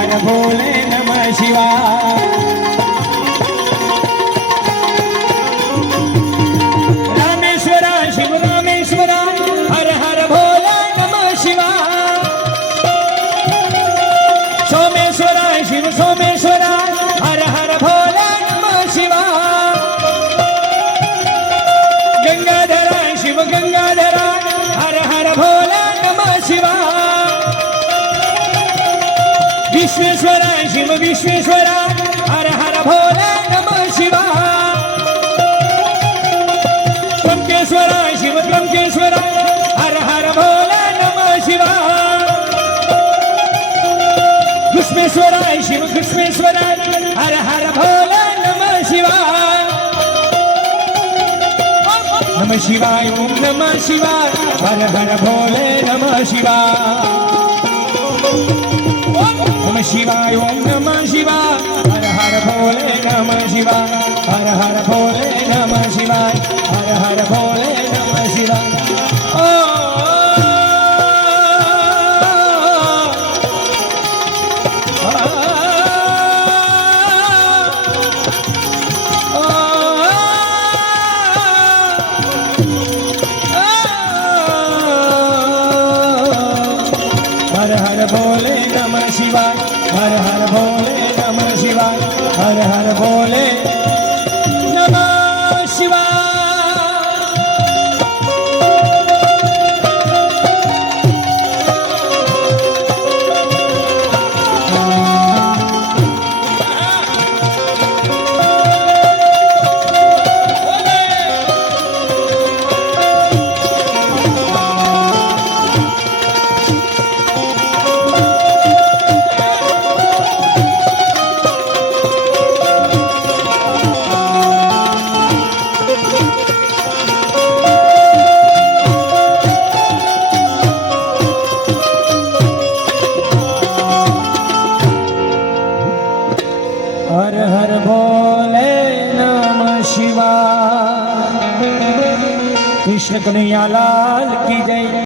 हर भोले नमः शिवाय। रामेश्वर शिव रामेश्वर हर हर भोले नमः शिवाय। सोमेश्वर शिव सोमेश्वर हर हर भोले नमः शिवाय। गंगाधर शिव गंगाधर हर हर भोले नमः शिवाय। विश्वेश्वर शिव विश्वेश्वर हर हर भोले नमः शिवाय। त्र्यंबकेश्वर शिव त्र्यंबकेश्वर हर हर भोले नमः शिवाय। घृष्मेश्वर शिव घृष्मेश्वर हर हर भोले नमः शिवाय। नमः शिवाय ओम नमः शिवाय हर हर भोले नमः शिवाय। नमः शिवाय ओम नमः शिवाय हर हर भोले नमः शिवाय। हर हर भोले नमः शिवाय हर हर भोले नमः शिवाय। ओ हर हर भोले नमः शिवाय हर हर भोले नमः शिवाय। हर हर भोले नमः शिवाय। हर हर भोले नमः शिवाय। कृष्ण कन्हैया लाल की जय।